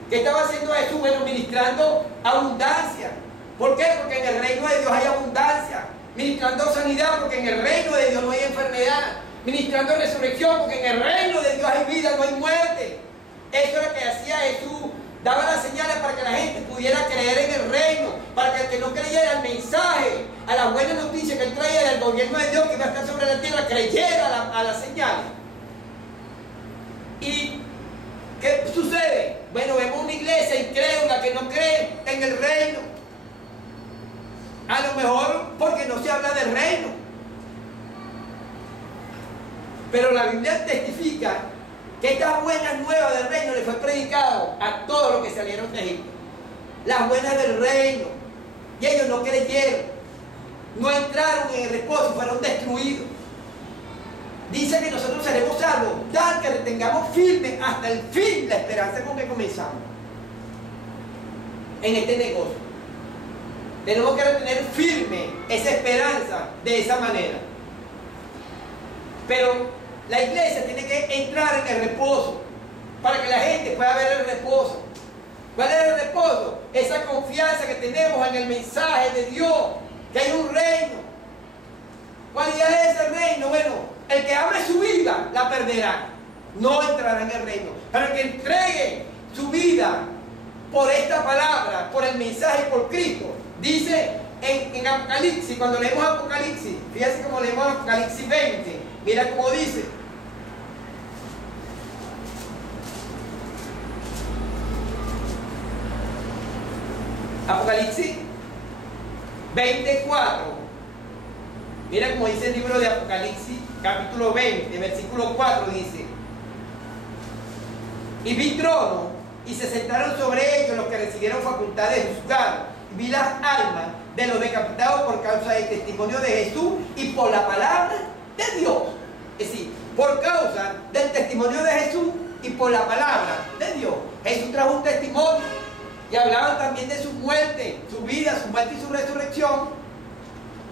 ¿Qué estaba haciendo Jesús? Bueno, ministrando abundancia. ¿Por qué? Porque en el reino de Dios hay abundancia. Ministrando sanidad, porque en el reino de Dios no hay enfermedad. Ministrando resurrección, porque en el reino de Dios hay vida, no hay muerte. Eso es lo que hacía Jesús. Daba las señales para que la gente pudiera creer en el reino, para que el que no creyera el mensaje, a la buena noticia que él traía del gobierno de Dios que iba a estar sobre la tierra, creyera a las señales. ¿Y qué sucede? Bueno, vemos una iglesia incrédula que no cree en el reino. A lo mejor porque no se habla del reino. Pero la Biblia testifica que estas buenas nuevas del reino le fue predicado a todos los que salieron de Egipto. Las buenas del reino. Y ellos no creyeron. No entraron en el reposo, fueron destruidos. Dice que nosotros seremos salvos, tal que retengamos firme hasta el fin la esperanza con que comenzamos en este negocio. Tenemos que retener firme esa esperanza de esa manera. Pero la iglesia tiene que entrar en el reposo para que la gente pueda ver el reposo. ¿Cuál es el reposo? Esa confianza que tenemos en el mensaje de Dios, que hay un reino. ¿Cuál es ese reino? Bueno, el que ame su vida la perderá, no entrará en el reino. Pero el que entregue su vida por esta palabra, por el mensaje, por Cristo, dice en Apocalipsis, cuando leemos Apocalipsis, fíjense cómo leemos Apocalipsis 20, mira cómo dice. Apocalipsis 24. Mira cómo dice el libro de Apocalipsis, capítulo 20, versículo 4, dice: y vi trono, y se sentaron sobre ellos los que recibieron facultad de juzgar. Vi las almas de los decapitados por causa del testimonio de Jesús y por la palabra de Dios. Es decir, por causa del testimonio de Jesús y por la palabra de Dios. Jesús trajo un testimonio y hablaban también de su muerte, su vida, su muerte y su resurrección.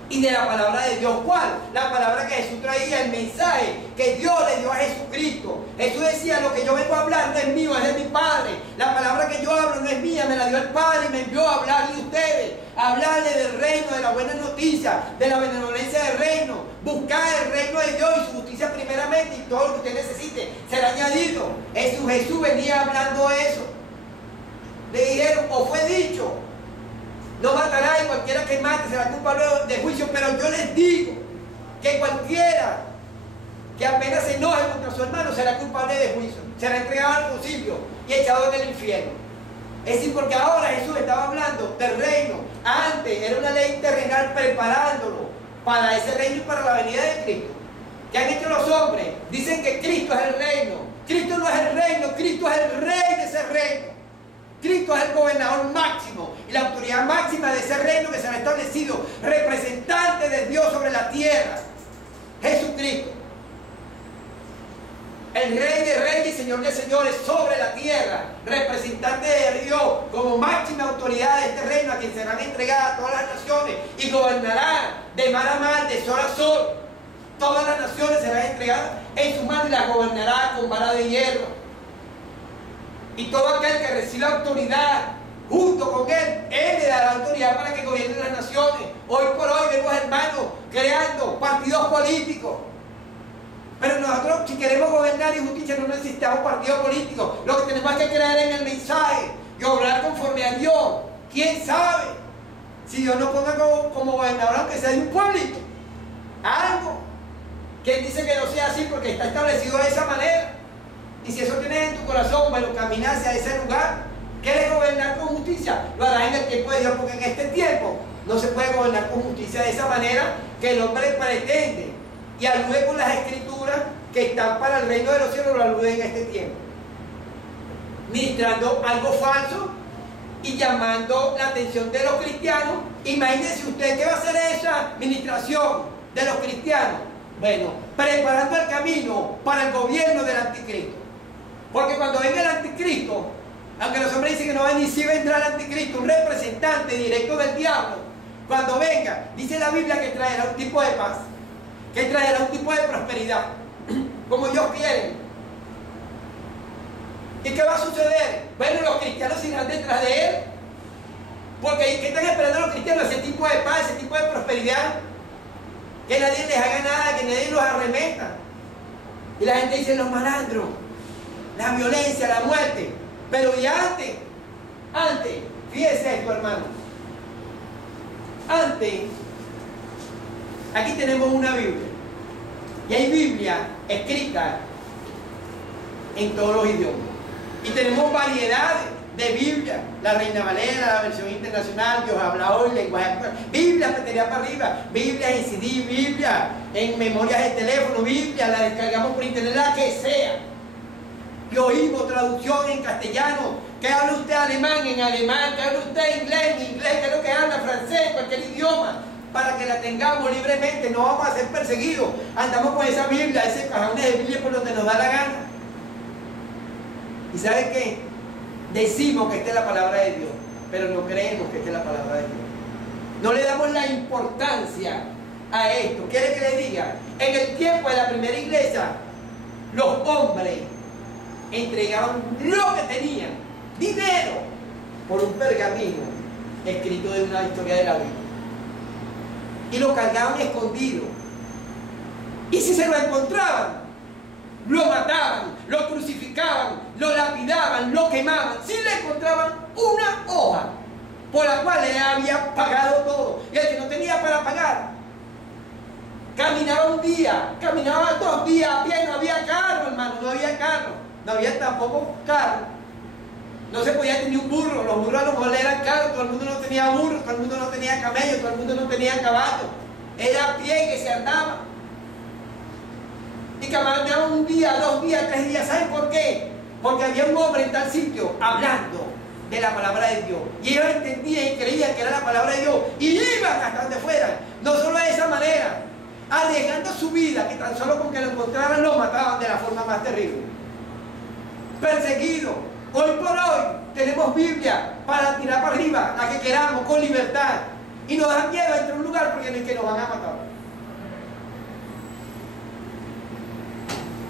y de la palabra de Dios. ¿Cuál? La palabra que Jesús traía, el mensaje que Dios le dio a Jesucristo. Jesús decía, lo que yo vengo a hablar no es mío, es de mi Padre. La palabra que yo hablo no es mía, me la dio el Padre y me envió a hablarle a ustedes, a hablarle del reino, de la buena noticia, de la benevolencia del reino. Buscar el reino de Dios y su justicia primeramente, y todo lo que usted necesite será añadido. Jesús venía hablando eso. Le dijeron, o fue dicho, no matará, y cualquiera que mate será culpable de juicio. Pero yo les digo que cualquiera que apenas se enoje contra su hermano será culpable de juicio, será entregado al concilio y echado en el infierno. Es decir, porque ahora Jesús estaba hablando del reino. Antes era una ley terrenal preparándolo para ese reino y para la venida de Cristo. ¿Qué han hecho los hombres? Dicen que Cristo es el reino. Cristo no es el reino, Cristo es el rey de ese reino. Cristo es el gobernador máximo y la autoridad máxima de ese reino que se ha establecido, representante de Dios sobre la tierra, Jesucristo, el Rey de reyes y Señor de señores sobre la tierra, representante de Dios como máxima autoridad de este reino, a quien serán entregadas todas las naciones y gobernará de mar a mar, de sol a sol. Todas las naciones serán entregadas en su mano y las gobernará con vara de hierro. Y todo aquel que reciba autoridad junto con él le dará autoridad para que gobierne las naciones. Hoy por hoy vemos hermanos creando partidos políticos. Pero nosotros, si queremos gobernar y justicia, no necesitamos partidos políticos. Lo que tenemos es que creer en el mensaje y obrar conforme a Dios. ¿Quién sabe? Si Dios nos ponga como gobernador, aunque sea de un pueblito, algo. ¿Quién dice que no sea así? Porque está establecido de esa manera. Y si eso tienes en tu corazón, bueno, caminar hacia ese lugar. ¿Quieres gobernar con justicia? Lo harás en el tiempo de Dios, porque en este tiempo no se puede gobernar con justicia de esa manera que el hombre pretende. Y alude con las escrituras que están para el reino de los cielos, lo alude en este tiempo. Ministrando algo falso y llamando la atención de los cristianos. Imagínense usted, ¿qué va a hacer esa ministración de los cristianos? Bueno, preparando el camino para el gobierno del anticristo. Porque cuando venga el anticristo, aunque los hombres dicen que no va ni si vendrá el anticristo, un representante directo del diablo, cuando venga, dice la Biblia que traerá un tipo de paz, que traerá un tipo de prosperidad, como ellos quieren. ¿Y qué va a suceder? Bueno, los cristianos irán detrás de él, porque ¿qué están esperando los cristianos? Ese tipo de paz, ese tipo de prosperidad, que nadie les haga nada, que nadie los arremeta. Y la gente dice, los malandros, la violencia, la muerte. Pero y antes, fíjese esto, hermano. Antes, aquí tenemos una Biblia. Y hay Biblia escrita en todos los idiomas. Y tenemos variedades de Biblia. La Reina Valera, la versión internacional, Dios habla hoy, lenguaje actual. Biblia batería para arriba, Biblia en CD, Biblia en memorias de teléfono, Biblia la descargamos por internet, la que sea. Y oímos traducción en castellano. ¿Qué habla usted alemán? En alemán. ¿Qué habla usted inglés? En inglés. ¿Qué es lo que habla? Francés, cualquier idioma. Para que la tengamos libremente, no vamos a ser perseguidos. Andamos con esa Biblia, ese cajones de Biblia por donde nos da la gana. ¿Y saben qué? Decimos que esta es la palabra de Dios, pero no creemos que esta es la palabra de Dios. No le damos la importancia a esto. ¿Quiere que le diga? En el tiempo de la primera iglesia, los hombres entregaban lo que tenían, dinero, por un pergamino escrito de una historia de la Biblia. Y lo cargaban escondido. Y si se lo encontraban, lo mataban, lo crucificaban, lo lapidaban, lo quemaban. Si le encontraban una hoja por la cual le había pagado todo, y el que no tenía para pagar, caminaba un día, caminaba 2 días a pie, no había carro, hermano, no había carro, no había tampoco carro. No se podía tener un burro, los burros a lo mejor eran caros, todo el mundo no tenía burro, todo el mundo no tenía camello, todo el mundo no tenía caballo. Era a pie que se andaba. Y caminaban 1 día, 2 días, 3 días. ¿Saben por qué? Porque había un hombre en tal sitio hablando de la palabra de Dios. Y ellos entendían y creían que era la palabra de Dios. Y iban hasta donde fueran. No solo de esa manera, arriesgando su vida, que tan solo con que lo encontraran lo mataban de la forma más terrible. Perseguido. Hoy por hoy tenemos Biblia para tirar para arriba, la que queramos, con libertad. Y nos da miedo entrar a un lugar porque no es que nos van a matar.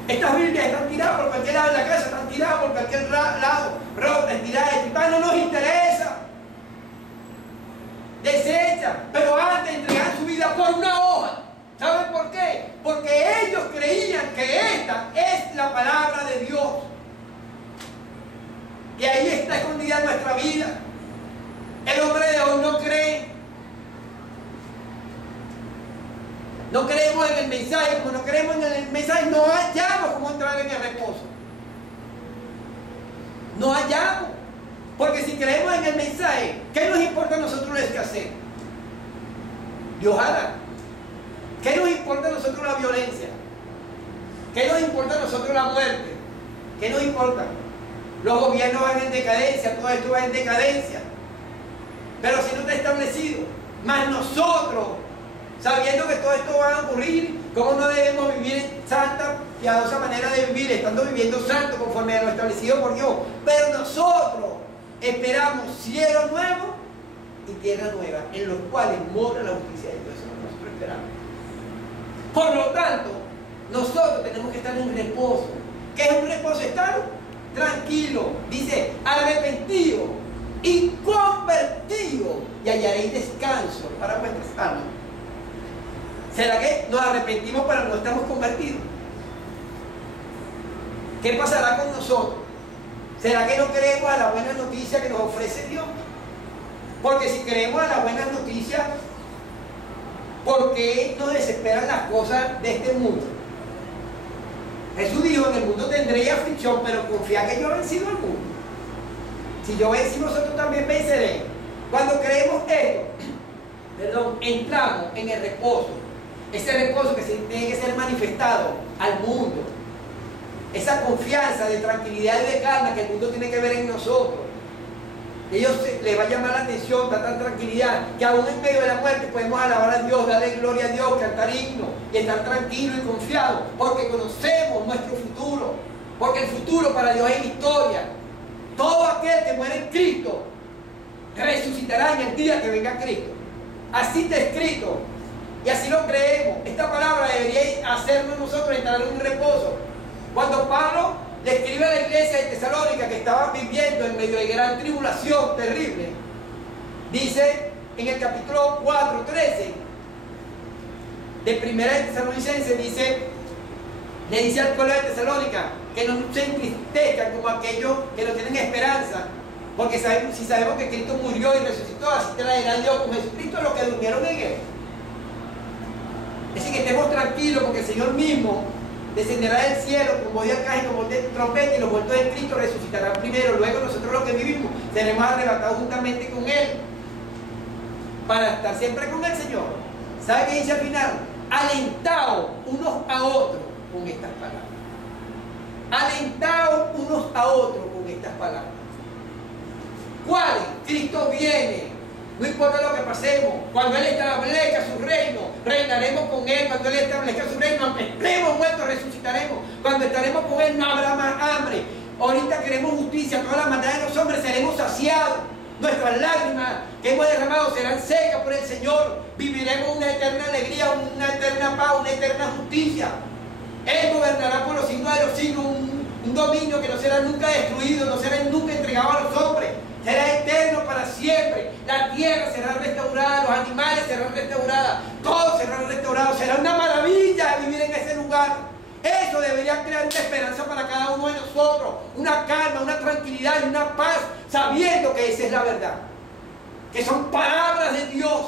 Estas Biblias están tiradas por cualquier lado de la casa, están tiradas por cualquier lado, rotas, tiradas, no nos interesa. Desecha, pero antes entregar su vida por una hoja. ¿Saben por qué? Porque ellos creían que esta es la palabra de Dios. Y ahí está escondida nuestra vida. El hombre de hoy no cree. No creemos en el mensaje. Como no creemos en el mensaje, no hallamos cómo entrar en el reposo. No hallamos. Porque si creemos en el mensaje, ¿qué nos importa a nosotros el escasez? Dios hará. ¿Qué nos importa a nosotros la violencia? ¿Qué nos importa a nosotros la muerte? ¿Qué nos importa? Los gobiernos van en decadencia, todo esto va en decadencia. Pero si no está establecido, más nosotros, sabiendo que todo esto va a ocurrir, ¿cómo no debemos vivir en santa, piadosa manera de vivir, estando viviendo santo conforme a lo establecido por Dios? Pero nosotros esperamos cielo nuevo y tierra nueva, en los cuales mora la justicia de Dios. Eso es lo que nosotros esperamos. Por lo tanto, nosotros tenemos que estar en reposo. ¿Qué es un reposo? Estar tranquilo. Dice, arrepentido y convertido, y hallaréis descanso para vuestras almas. ¿Será que nos arrepentimos pero no estamos convertidos? ¿Qué pasará con nosotros? ¿Será que no creemos a la buena noticia que nos ofrece Dios? Porque si creemos a la buena noticia, ¿por qué nos desesperan las cosas de este mundo? Jesús dijo, en el mundo tendréis aflicción, pero confía que yo he vencido al mundo. Si yo vencí, vosotros también venceréis. Cuando creemos esto, entramos en el reposo. Ese reposo que tiene que ser manifestado al mundo. Esa confianza de tranquilidad y de calma que el mundo tiene que ver en nosotros. Ellos les va a llamar la atención, tanta tranquilidad, que aún en medio de la muerte podemos alabar a Dios, darle gloria a Dios, cantar himnos y estar tranquilos y confiados, porque conocemos nuestro futuro, porque el futuro para Dios es victoria. Todo aquel que muere en Cristo resucitará en el día que venga Cristo. Así está escrito y así lo creemos. Esta palabra debería hacernos nosotros entrar en un reposo. Cuando Pablo le escribe a la iglesia de Tesalónica, que estaba viviendo en medio de gran tribulación terrible, dice en el capítulo 4, 13 de Primera de Tesalonicenses, le dice al pueblo de Tesalónica que no se entristezcan como aquellos que no tienen esperanza, porque si sabemos que Cristo murió y resucitó, así traerá Dios con Jesucristo a los que durmieron en él. Así que estemos tranquilos, porque el Señor mismo descenderá del cielo con voz de arcángel y con voz de trompeta, y los muertos de Cristo resucitarán primero. Luego nosotros los que vivimos seremos arrebatados juntamente con Él para estar siempre con el Señor. ¿Sabe qué dice al final? Alentaos unos a otros con estas palabras. Alentaos unos a otros con estas palabras. ¿Cuáles? Cristo viene. No importa lo que pasemos, cuando Él establezca su reino, reinaremos con Él. Cuando Él establezca su reino, aunque estemos muertos, resucitaremos. Cuando estaremos con Él, no habrá más hambre. Ahorita queremos justicia, toda la maldad de los hombres seremos saciados. Nuestras lágrimas que hemos derramado serán secas por el Señor. Viviremos una eterna alegría, una eterna paz, una eterna justicia. Él gobernará por los siglos de los siglos, un dominio que no será nunca destruido, no será nunca entregado a los hombres. Será eterno para siempre. La tierra será restaurada, los animales serán restaurados, todo será restaurado. Será una maravilla vivir en ese lugar. Eso debería crear una esperanza para cada uno de nosotros, una calma, una tranquilidad y una paz, sabiendo que esa es la verdad, que son palabras de Dios.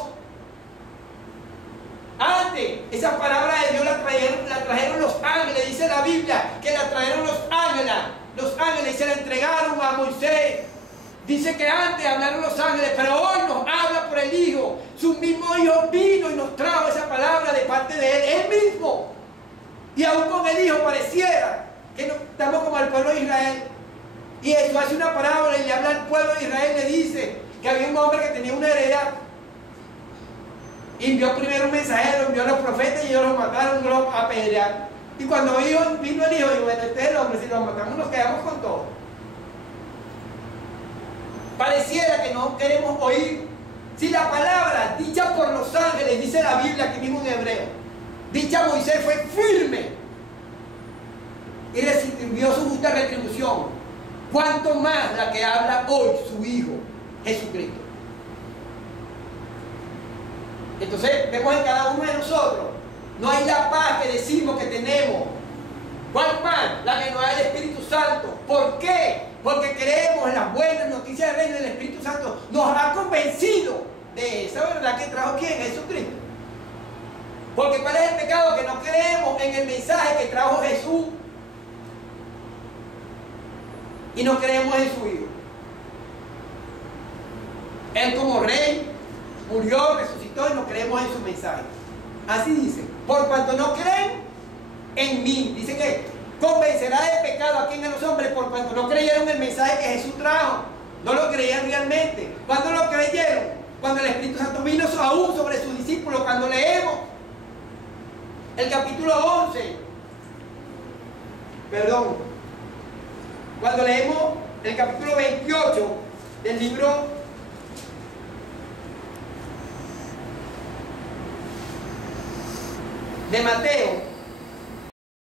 Antes, esas palabras de Dios las trajeron los ángeles. Dice la Biblia que las trajeron los ángeles y se la entregaron a Moisés. Dice que antes hablaron los ángeles, pero hoy nos habla por el Hijo. Su mismo Hijo vino y nos trajo esa palabra de parte de Él mismo. Y aún con el Hijo pareciera que no, estamos como el pueblo de Israel. Y eso hace una parábola y le habla al pueblo de Israel, le dice que había un hombre que tenía una heredad. Y envió primero un mensajero, envió a los profetas y ellos los mataron, los apedrearon. Y cuando vino el Hijo, dijo, bueno, este es el hombre, si lo matamos nos quedamos con todo. Pareciera que no queremos oír. Si la palabra dicha le dice la Biblia aquí mismo en Hebreo. Dicha Moisés fue firme y recibió su justa retribución. ¿Cuánto más la que habla hoy su Hijo, Jesucristo? Entonces vemos en cada uno de nosotros, no hay la paz que decimos que tenemos. ¿Cuál paz? La que nos da el Espíritu Santo. ¿Por qué? Porque creemos en las buenas noticias del reino del Espíritu Santo. Nos ha convencido de esa verdad que trajo ¿quién? Jesucristo. Porque ¿cuál es el pecado? Que no creemos en el mensaje que trajo Jesús. Y no creemos en su Hijo. Él como rey murió, resucitó y no creemos en su mensaje. Así dice. Por cuanto no creen en mí. Dice que convencerá de pecado a quien a los hombres por cuanto no creyeron el mensaje que Jesús trajo. No lo creían realmente. ¿Cuándo lo creyeron? Cuando el Espíritu Santo vino aún sobre sus discípulos. Cuando leemos el capítulo 11. Perdón. Cuando leemos el capítulo 28 del libro de Mateo.